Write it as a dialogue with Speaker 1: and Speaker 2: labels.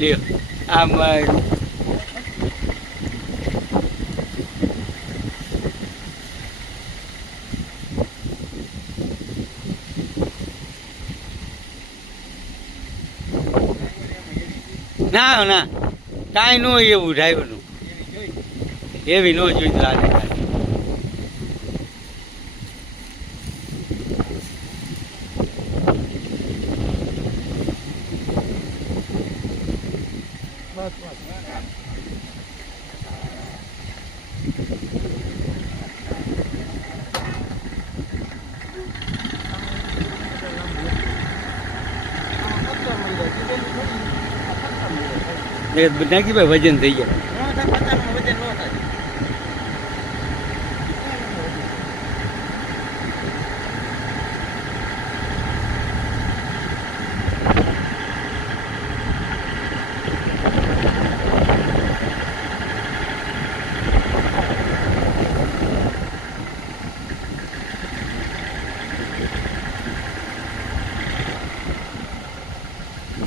Speaker 1: લ્યો આમ ના ના. કાંઈ ન એવું ડ્રાઈવરનું એવી ન જોઈ લાગે. ખાલી. એ નાખી ભાઈ વજન થઈ જાય